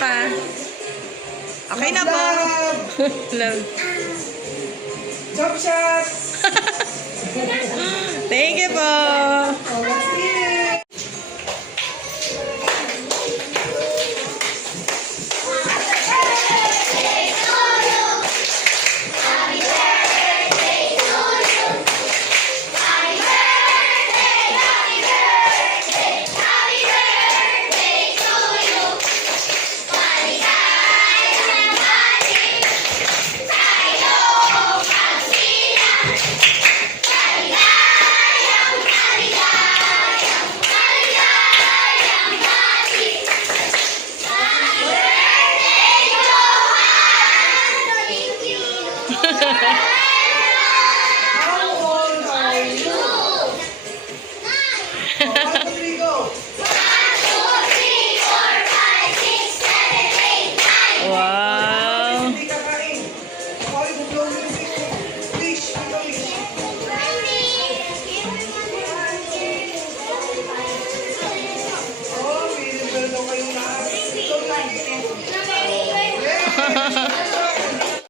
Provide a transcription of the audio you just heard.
pa. Okay na po. Love. Chop shot! Thank you po. Oh, let's eat! How old are you? One, two, three, go! Wow.